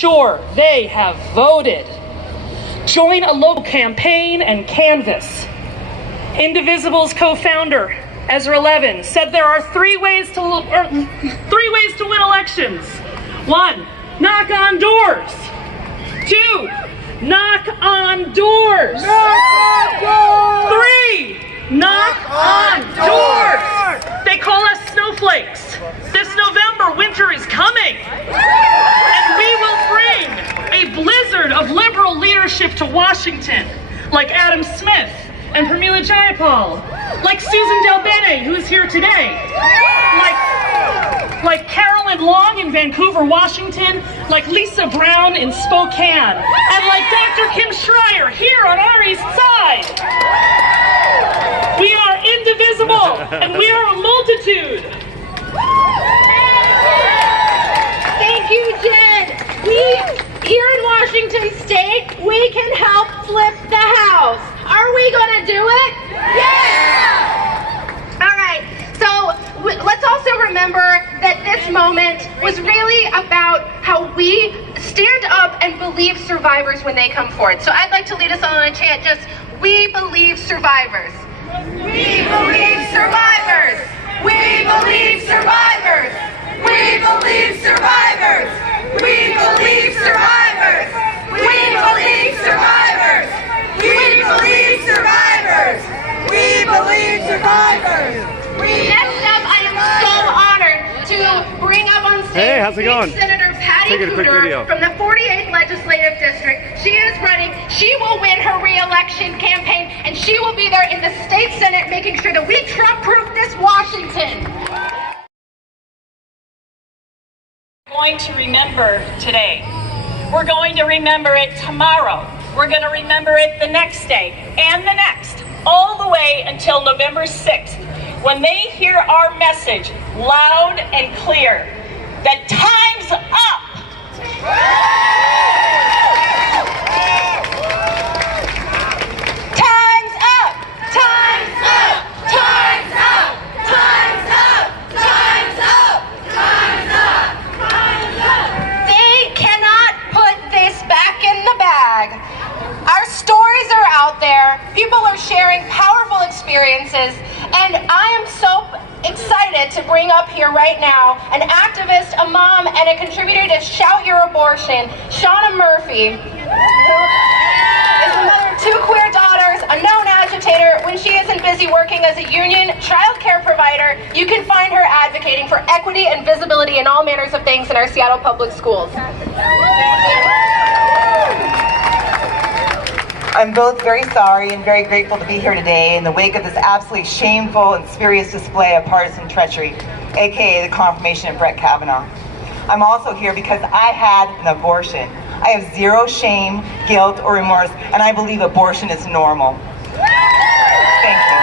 sure they have voted. Join a local campaign and canvass. Indivisible's co-founder, Ezra Levin, said there are three ways to win elections. 1, knock on doors. 2, knock on doors. 3, knock on doors. They call us snowflakes. This November, winter is coming. And we will bring a blizzard of liberal leadership to Washington, like Adam Smith and Pramila Jayapal, like Susan Del Bene, who is here today, like Carolyn Long in Vancouver, Washington, like Lisa Brown in Spokane, and like Dr. Kim Schreier here on our east side. We are indivisible, and we are a multitude. Thank you, Jen. Here in Washington State, we can help flip the House. Are we going to do it? Yeah! All right, so let's also remember that this moment was really about how we stand up and believe survivors when they come forward. So I'd like to lead us all in a chant, just, we believe survivors. We believe survivors. We believe survivors. We believe survivors. We believe survivors. We believe survivors. We believe survivors. We believe survivors. Next up, I am so honored to bring up on stage Senator Patty Cooter from the 48th Legislative District. She is running. She will win her re-election campaign, and she will be there in the state Senate making sure that we Trump-proof this Washington. Going to remember today. We're going to remember it tomorrow. We're going to remember it the next day and the next, all the way until November 6th, when they hear our message loud and clear that time's up. Time's up. Time's up. Time's up. Time's up. Time's up. Time's up. Time's up. They cannot put this back in the bag. Our stories are out there. People are sharing powerful experiences, and I am so excited to bring up here right now an activist, a mom, and a contributor to Shout Your Abortion, Shauna Murphy, who is the mother of 2 queer daughters, a known agitator. When she isn't busy working as a union child care provider, you can find her advocating for equity and visibility in all manners of things in our Seattle public schools. I'm both very sorry and very grateful to be here today in the wake of this absolutely shameful and spurious display of partisan treachery, aka the confirmation of Brett Kavanaugh. I'm also here because I had an abortion. I have zero shame, guilt, or remorse, and I believe abortion is normal. Thank you.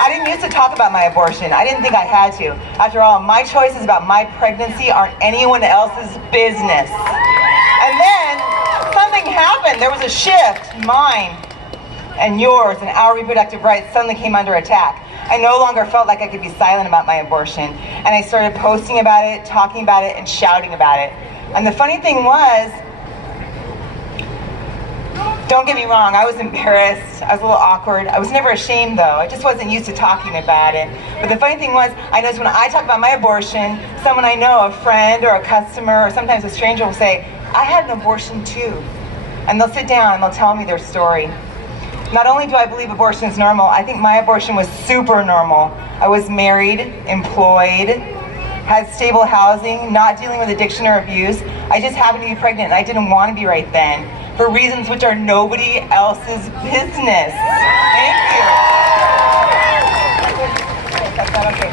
I didn't used to talk about my abortion. I didn't think I had to. After all, my choices about my pregnancy aren't anyone else's business. And then something happened. There was a shift. Mine and yours and our reproductive rights suddenly came under attack. I no longer felt like I could be silent about my abortion. And I started posting about it, talking about it, and shouting about it. And the funny thing was, don't get me wrong, I was embarrassed. I was a little awkward. I was never ashamed, though. I just wasn't used to talking about it. But the funny thing was, I noticed when I talk about my abortion, someone I know, a friend or a customer or sometimes a stranger will say, I had an abortion too. And they'll sit down and they'll tell me their story. Not only do I believe abortion is normal, I think my abortion was super normal. I was married, employed, had stable housing, not dealing with addiction or abuse. I just happened to be pregnant and I didn't want to be right then, for reasons which are nobody else's business. Thank you. Okay.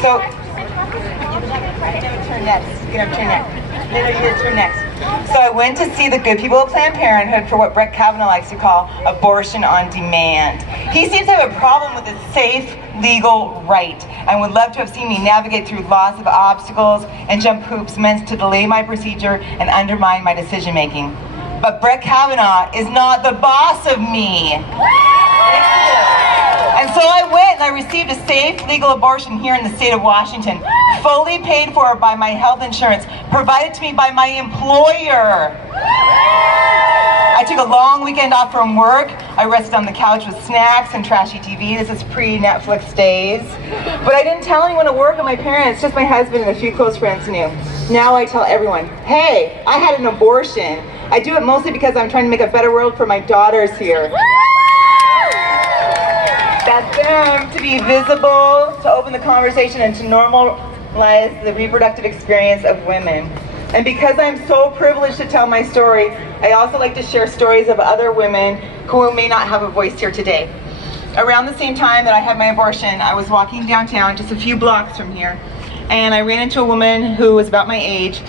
So, turn next. Get up, turn next. No, you get to turn next. So I went to see the good people of Planned Parenthood for what Brett Kavanaugh likes to call abortion on demand. He seems to have a problem with a safe, legal right and would love to have seen me navigate through lots of obstacles and jump hoops meant to delay my procedure and undermine my decision making. But Brett Kavanaugh is not the boss of me. And And so I went and I received a safe, legal abortion here in the state of Washington, fully paid for by my health insurance, provided to me by my employer. I took a long weekend off from work. I rested on the couch with snacks and trashy TV. This is pre-Netflix days. But I didn't tell anyone at work or my parents, just my husband and a few close friends knew. Now I tell everyone, hey, I had an abortion. I do it mostly because I'm trying to make a better world for my daughters here. That's them, to be visible, to open the conversation, and to normalize the reproductive experience of women. And because I'm so privileged to tell my story, I also like to share stories of other women who may not have a voice here today. Around the same time that I had my abortion, I was walking downtown, just a few blocks from here, and I ran into a woman who was about my age,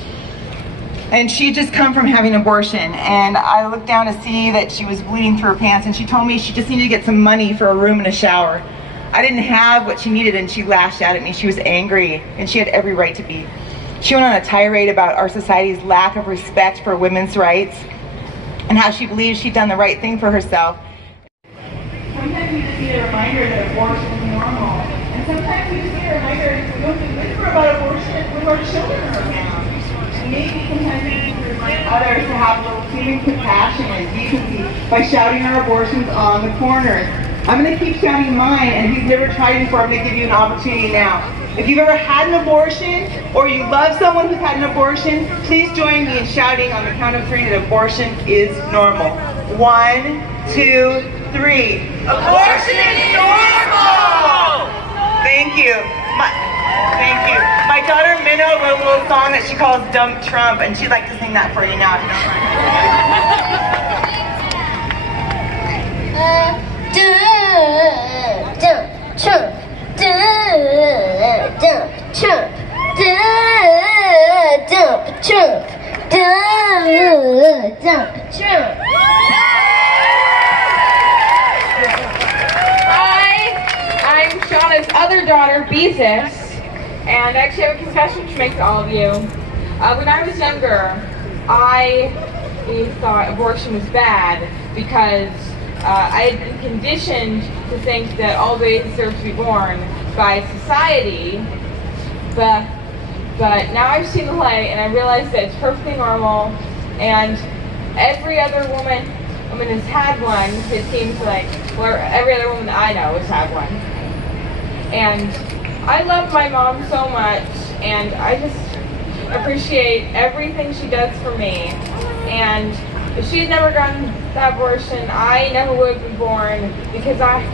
and she'd just come from having an abortion. And I looked down to see that she was bleeding through her pants, and she told me she just needed to get some money for a room and a shower. I didn't have what she needed, and she lashed out at me. She was angry, and she had every right to be. She went on a tirade about our society's lack of respect for women's rights and how she believes she'd done the right thing for herself. Sometimes we just need a reminder that abortion is normal. And sometimes we just need a reminder we don't have to whisper about abortion when our children are around. And maybe sometimes we need to remind others to have a little human compassion and decency by shouting our abortions on the corners. I'm going to keep shouting mine, and if you've never tried before, I'm going to give you an opportunity now. If you've ever had an abortion, or you love someone who's had an abortion, please join me in shouting on the count of 3 that abortion is normal. 1, 2, 3. Abortion is normal! Thank you. Thank you. My daughter Minnow wrote a little song that she calls Dump Trump, and she'd like to sing that for you now if you don't mind. Dump Trump. Dump Trump. Dump Trump. Dump Trump. Hi, I'm Shauna's other daughter, Beezus, and I actually have a confession to make to all of you. When I was younger, I thought abortion was bad because I had been conditioned to think that all babies deserve to be born by society, but now I've seen the light and I realize that it's perfectly normal, and every other woman has had one, it seems like, or every other woman that I know has had one. And I love my mom so much, and I just appreciate everything she does for me. And if she had never gotten that abortion, I never would have been born because I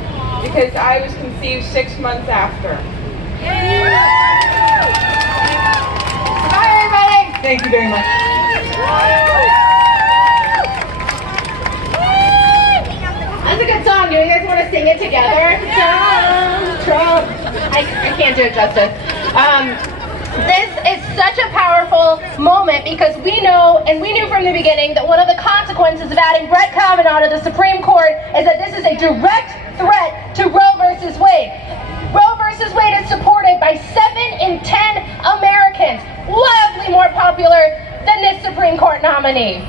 was conceived 6 months after. Bye, everybody! Thank you very much. That's a good song. Do you guys want to sing it together? Trump. I can't do it justice. This is such a powerful moment because we know, and we knew from the beginning, that one of the consequences of adding Brett Kavanaugh to the Supreme Court is that this is a direct threat to Roe versus Wade. Roe versus Wade is supported by 7 in 10 Americans, wildly more popular than this Supreme Court nominee.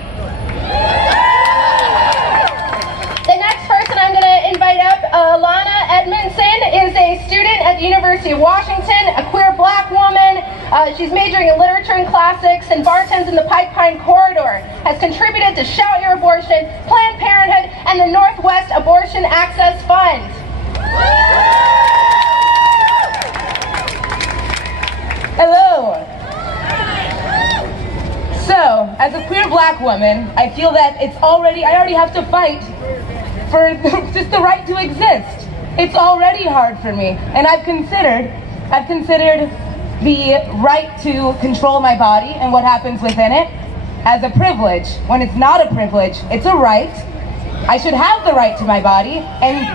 The next person I'm going to invite up, Alana Edmondson, is a student at the University of Washington, a queer black woman. She's majoring in literature and classics and bartends in the Pike Pine Corridor. Has contributed to Shout Your Abortion, Planned Parenthood, and the Northwest Abortion Access Fund. Hello. So, as a queer black woman, I feel that I already have to fight for just the right to exist. It's already hard for me, and I've considered the right to control my body and what happens within it as a privilege. When it's not a privilege, it's a right. I should have the right to my body and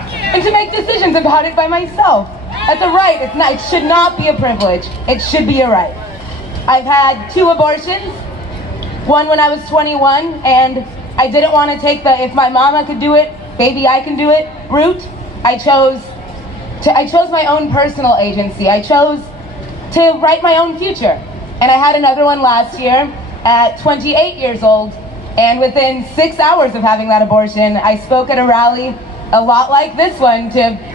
to make decisions about it by myself. That's a right. It should not be a privilege. It should be a right. I've had 2 abortions. One when I was 21, and I didn't want to take the "if my mama could do it, baby I can do it" route. I chose my own personal agency. I chose to write my own future. And I had another one last year at 28 years old, and within 6 hours of having that abortion, I spoke at a rally a lot like this one.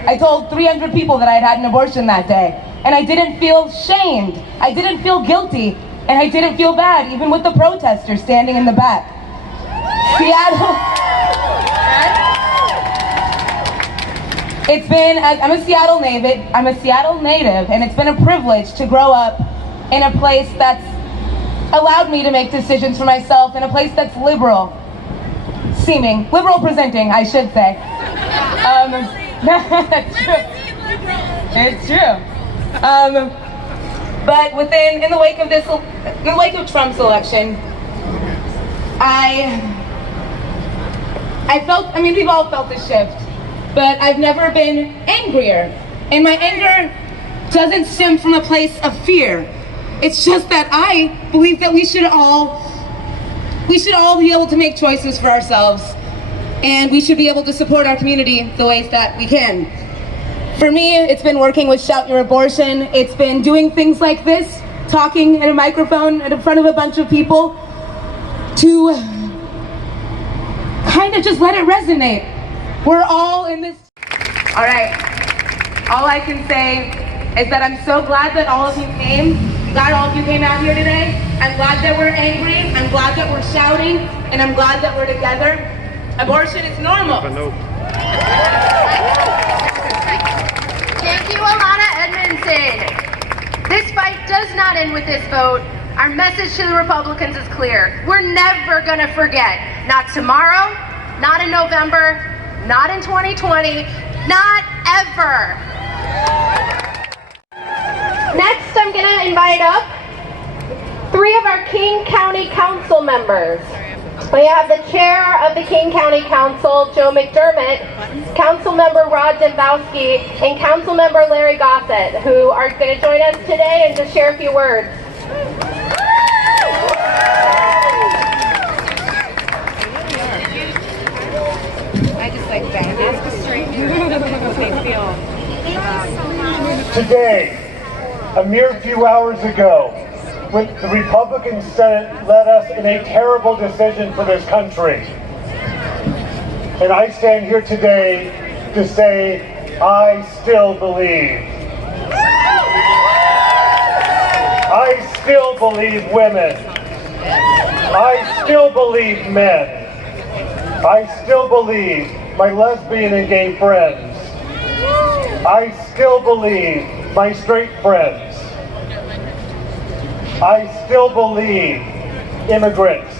I told 300 people that I had had an abortion that day, and I didn't feel shamed. I didn't feel guilty, and I didn't feel bad, even with the protesters standing in the back. Seattle. I'm a Seattle native, and it's been a privilege to grow up in a place that's allowed me to make decisions for myself, in a place that's liberal presenting, I should say. That's true. It's true. But in the wake of Trump's election, we've all felt the shift, but I've never been angrier. And my anger doesn't stem from a place of fear. It's just that I believe that we should all be able to make choices for ourselves, and we should be able to support our community the ways that we can. For me, it's been working with Shout Your Abortion. It's been doing things like this, talking at a microphone in front of a bunch of people to kind of just let it resonate. We're all in this. All right. All I can say is that I'm so glad that all of you came. Glad all of you came out here today. I'm glad that we're angry. I'm glad that we're shouting. And I'm glad that we're together. Abortion is normal. Thank you, Alana Edmondson. This fight does not end with this vote. Our message to the Republicans is clear. We're never gonna forget. Not tomorrow, not in November, not in 2020, not ever. Next, I'm gonna invite up 3 of our King County Council members. We have the chair of the King County Council, Joe McDermott, Councilmember Rod Dembowski, and Councilmember Larry Gossett, who are going to join us today and just share a few words. I just like that. Ask a stranger what they feel. Today, a mere few hours ago, when the Republican Senate led us in a terrible decision for this country. And I stand here today to say, I still believe. I still believe women. I still believe men. I still believe my lesbian and gay friends. I still believe my straight friends. I still believe immigrants.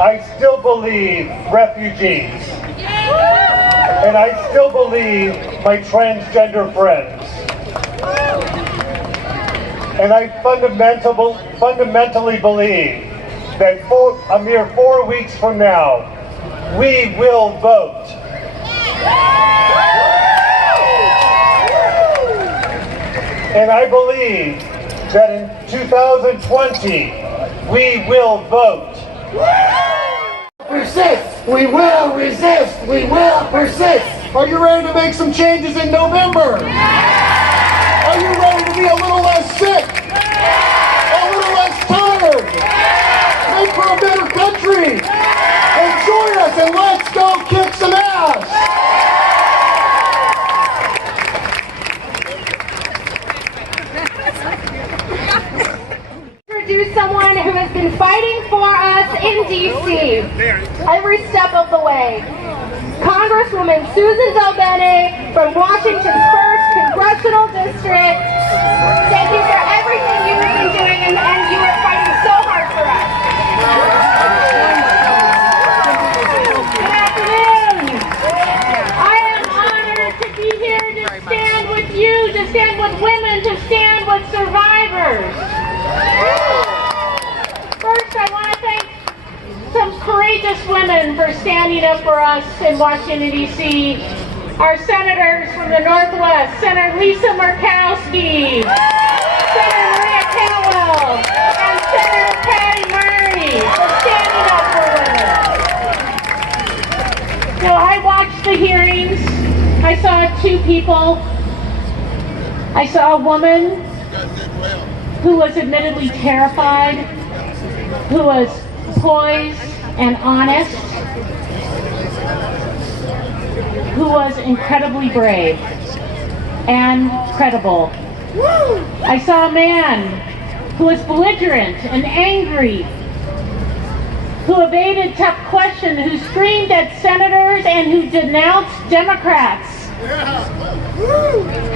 I still believe refugees. And I still believe my transgender friends. And I fundamentally believe that a mere 4 weeks from now, we will vote. And I believe that in 2020, we will vote. Persist. We will resist. We will persist. Are you ready to make some changes in November? Are you ready to be a little less sick? A little less tired? Make for a better country? And join us and let's go kick some ass! Introduce someone who has been fighting for us in D.C. every step of the way. Congresswoman Susan Delbene from Washington's 1st Congressional District. Thank you for everything you have been doing, and you are fighting so hard for us. Good afternoon. I am honored to be here to stand with you, to stand with women, to stand with survivors. First, I want to thank some courageous women for standing up for us in Washington, D.C. Our senators from the Northwest, Senator Lisa Murkowski, Senator Maria Cantwell, and Senator Patty Murray for standing up for women. So I watched the hearings. I saw 2 people. I saw a woman who was admittedly terrified, who was poised and honest, who was incredibly brave and credible. I saw a man who was belligerent and angry, who evaded tough questions, who screamed at senators, and who denounced Democrats.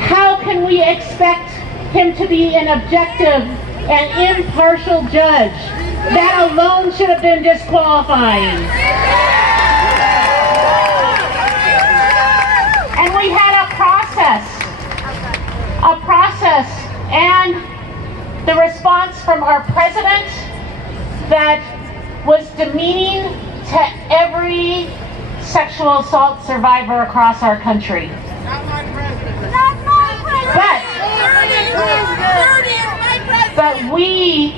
How can we expect him to be an objective and impartial judge? That alone should have been disqualifying. And we had a process, and the response from our president that was demeaning to every sexual assault survivor across our country. But we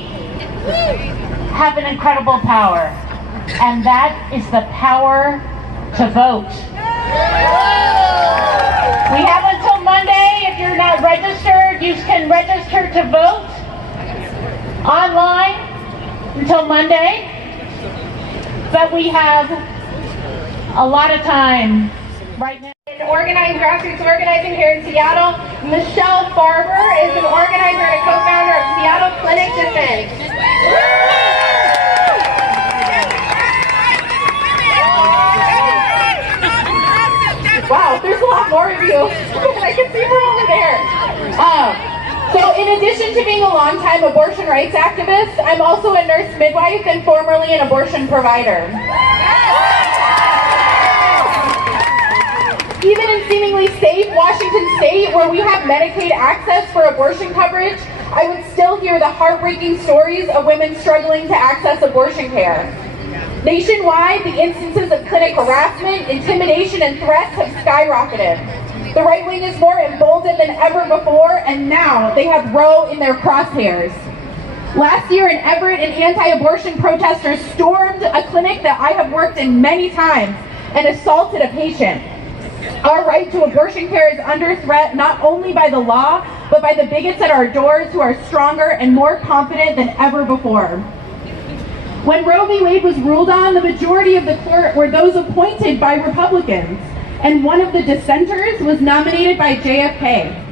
have an incredible power, and that is the power to vote. We have until Monday. If you're not registered, you can register to vote online until Monday. But we have a lot of time right now. Grassroots organizing here in Seattle. Michelle Barber is an organizer and a co-founder of Seattle Clinic Defense. Wow, there's a lot more of you. I can see from over there. So in addition to being a longtime abortion rights activist, I'm also a nurse midwife and formerly an abortion provider. Even in seemingly safe Washington State, where we have Medicaid access for abortion coverage, I would still hear the heartbreaking stories of women struggling to access abortion care. Nationwide, the instances of clinic harassment, intimidation, and threats have skyrocketed. The right wing is more emboldened than ever before, and now they have Roe in their crosshairs. Last year in Everett, an anti-abortion protester stormed a clinic that I have worked in many times and assaulted a patient. Our right to abortion care is under threat not only by the law, but by the bigots at our doors who are stronger and more confident than ever before. When Roe v. Wade was ruled on, the majority of the court were those appointed by Republicans, and one of the dissenters was nominated by JFK.